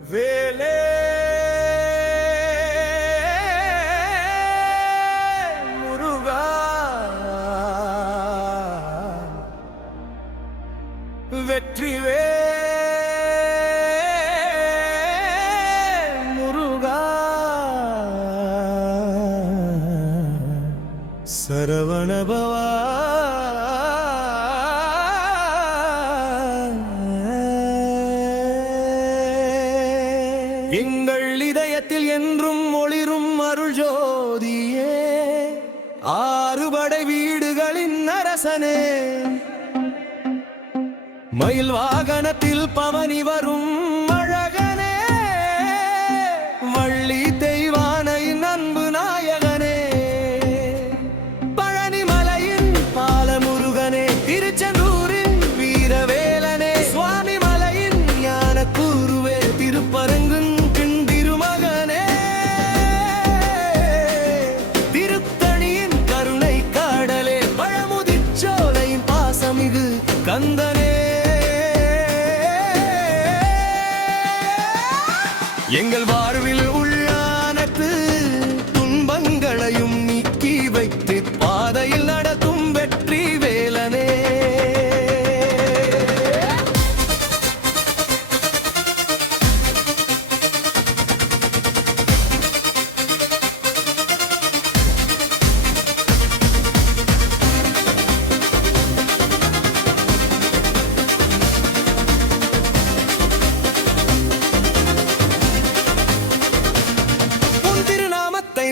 வேலே முருகா வெற்றிவே முருகா சரவணபவா எங்கள் இதயத்தில் என்றும் ஒளிரும் அருள் ஜோதியே ஆறுபடை வீடுகளின் அரசனே மயில் வாகனத்தில் பவனி வரும் அழகனே வள்ளி தெய்வானையின் அன்பு நாயகனே பழனிமலையின் பாலமுருகனே திருச்செந்தூரின் வீரவேலனே சுவாமி மலையின் ஞான கூறுவே திருப்பரங்குன் திருமகனே திருத்தணியின் கருணை காடலே பழமுதிர்ச்சோலையின் பாசமிகு கந்தனே எங்கள் வாழ்வில் உள்ள அனைத்து துன்பங்களையும் நீக்கி வைத்து பாதையில் நடத்தும் வெற்றி வேலனே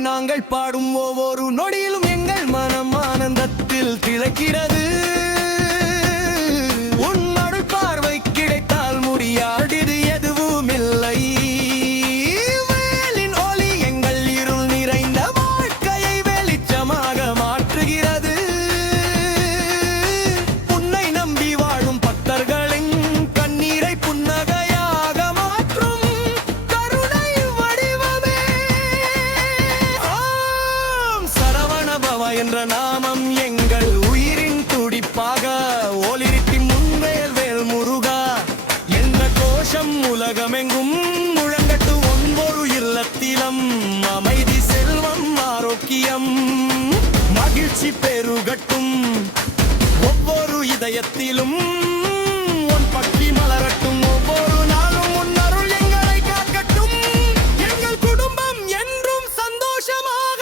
நாங்கள் பாடும் ஒவ்வொரு நொடியிலும் எங்கள் மனம் ஆனந்தத்தில் திளைக்கிறது உன் அருள் பார்வை கிடைத்தால் முடியாதது எதுவும் இல்லை வேலின் ஒளி எங்கள் இருள் நிறைந்த வாழ்க்கையை வெளிச்சமாக மாற்றுகிறது உன்னை நம்பி வாழும் பக்தர்களின் கண்ணீரை புன்னகையாக மாற்றும் கருணை வடிவமே என்ற நாமம் எங்கள் உயிரின் துடிப்பாக ஒலிரிட்டி முன்வேல் வேல் முருகா என்ற கோஷம் உலகமெங்கும் முழங்கட்டு ஒவ்வொரு இல்லத்திலும் அமைதி செல்வம் ஆரோக்கியம் மகிழ்ச்சி பெருகட்டும் ஒவ்வொரு இதயத்திலும் உன் பற்றி மலரட்டும் ஒவ்வொரு நாளும் உன் அருள் எங்களை காக்கட்டும் எங்கள் குடும்பம் என்றும் சந்தோஷமாக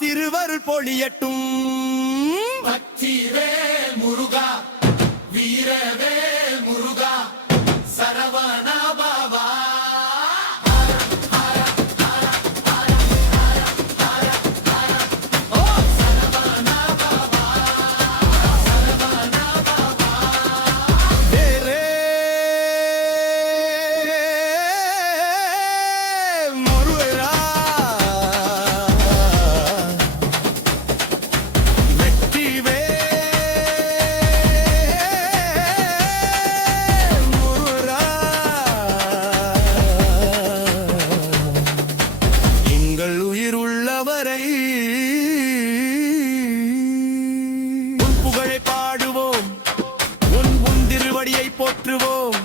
திருவருள் பொழியட்டும் பக்திவேல் முருகா வீரவேல் முருகா சரவண பவா உன் புகழை பாடுவோம் உன் திருவடியை போற்றுவோம்